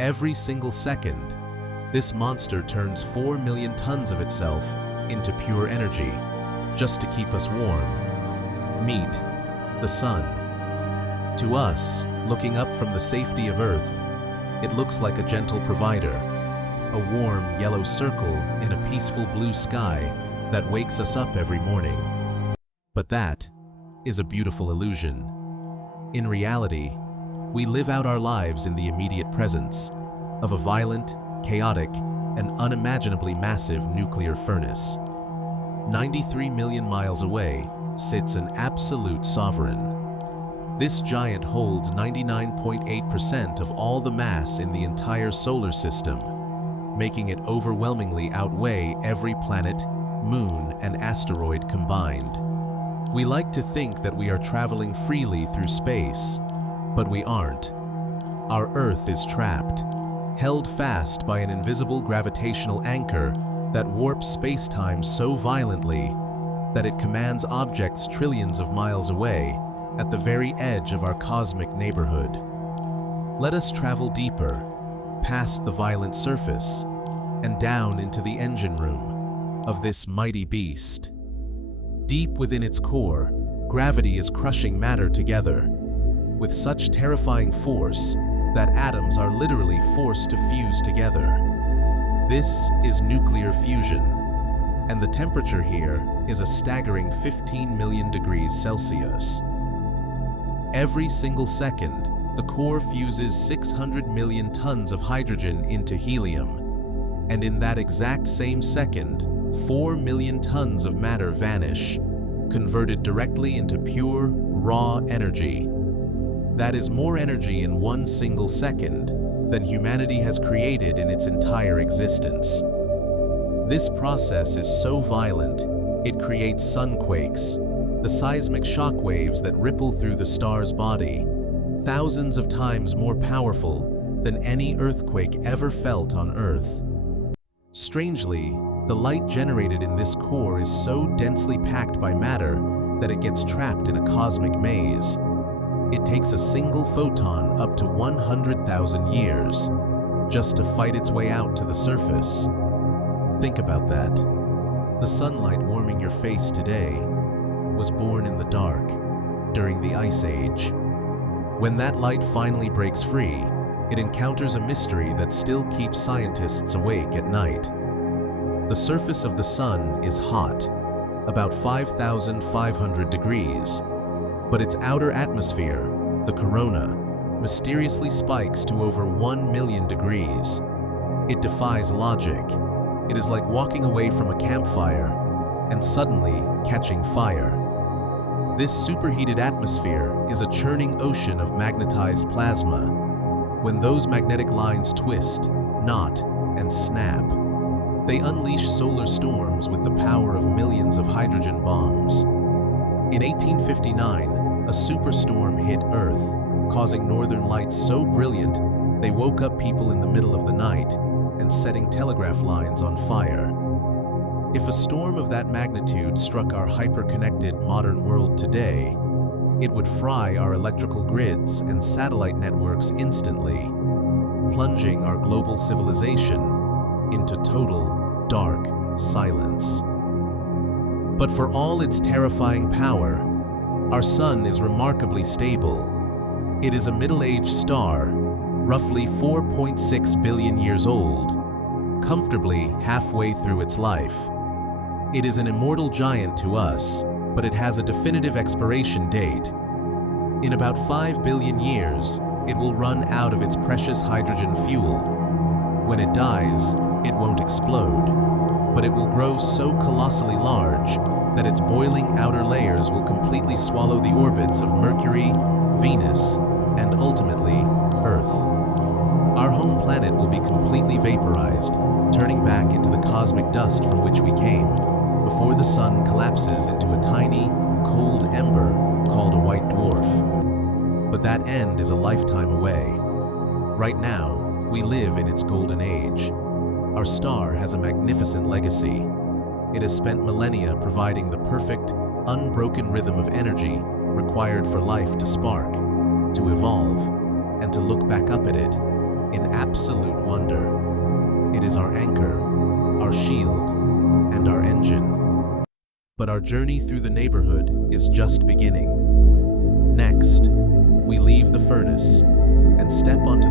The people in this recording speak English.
Every single second, this monster turns 4 million tons of itself into pure energy, just to keep us warm. Meet the sun. To us, looking up from the safety of Earth, it looks like a gentle provider, a warm yellow circle in a peaceful blue sky that wakes us up every morning. But that is a beautiful illusion. In reality, we live out our lives in the immediate presence of a violent, chaotic, and unimaginably massive nuclear furnace. 93 million miles away sits an absolute sovereign. This giant holds 99.8% of all the mass in the entire solar system, making it overwhelmingly outweigh every planet, moon, and asteroid combined. We like to think that we are traveling freely through space, but we aren't. Our Earth is trapped, held fast by an invisible gravitational anchor that warps space-time so violently that it commands objects trillions of miles away at the very edge of our cosmic neighborhood. Let us travel deeper, past the violent surface, and down into the engine room of this mighty beast. Deep within its core, gravity is crushing matter together with such terrifying force that atoms are literally forced to fuse together. This is nuclear fusion, and the temperature here is a staggering 15 million degrees Celsius. Every single second, the core fuses 600 million tons of hydrogen into helium, and in that exact same second, 4 million tons of matter vanish, converted directly into pure, raw energy. That is more energy in one single second than humanity has created in its entire existence. This process is so violent, it creates sunquakes, the seismic shock waves that ripple through the star's body, thousands of times more powerful than any earthquake ever felt on Earth. Strangely, the light generated in this core is so densely packed by matter that it gets trapped in a cosmic maze. It takes a single photon up to 100,000 years just to fight its way out to the surface. Think about that. The sunlight warming your face today was born in the dark during the Ice Age. When that light finally breaks free, it encounters a mystery that still keeps scientists awake at night. The surface of the sun is hot, about 5,500 degrees, but its outer atmosphere, the corona, mysteriously spikes to over 1 million degrees. It defies logic. It is like walking away from a campfire and suddenly catching fire. This superheated atmosphere is a churning ocean of magnetized plasma. When those magnetic lines twist, knot, and snap, they unleash solar storms with the power of millions of hydrogen bombs. In 1859, a superstorm hit Earth, causing northern lights so brilliant they woke up people in the middle of the night and setting telegraph lines on fire. If a storm of that magnitude struck our hyper-connected modern world today, it would fry our electrical grids and satellite networks instantly, plunging our global civilization into total, dark silence. But for all its terrifying power, our sun is remarkably stable. It is a middle-aged star, roughly 4.6 billion years old, comfortably halfway through its life. It is an immortal giant to us, but it has a definitive expiration date. In about 5 billion years, it will run out of its precious hydrogen fuel. When it dies, it won't explode, but it will grow so colossally large that its boiling outer layers will completely swallow the orbits of Mercury, Venus, and ultimately, Earth. Our home planet will be completely vaporized, turning back into the cosmic dust from which we came, before the sun collapses into a tiny, cold ember called a white dwarf. But that end is a lifetime away. Right now, we live in its golden age. Our star has a magnificent legacy. It has spent millennia providing the perfect, unbroken rhythm of energy required for life to spark, to evolve, and to look back up at it in absolute wonder. It is our anchor, our shield, and our engine. But our journey through the neighborhood is just beginning. Next, we leave the furnace and step onto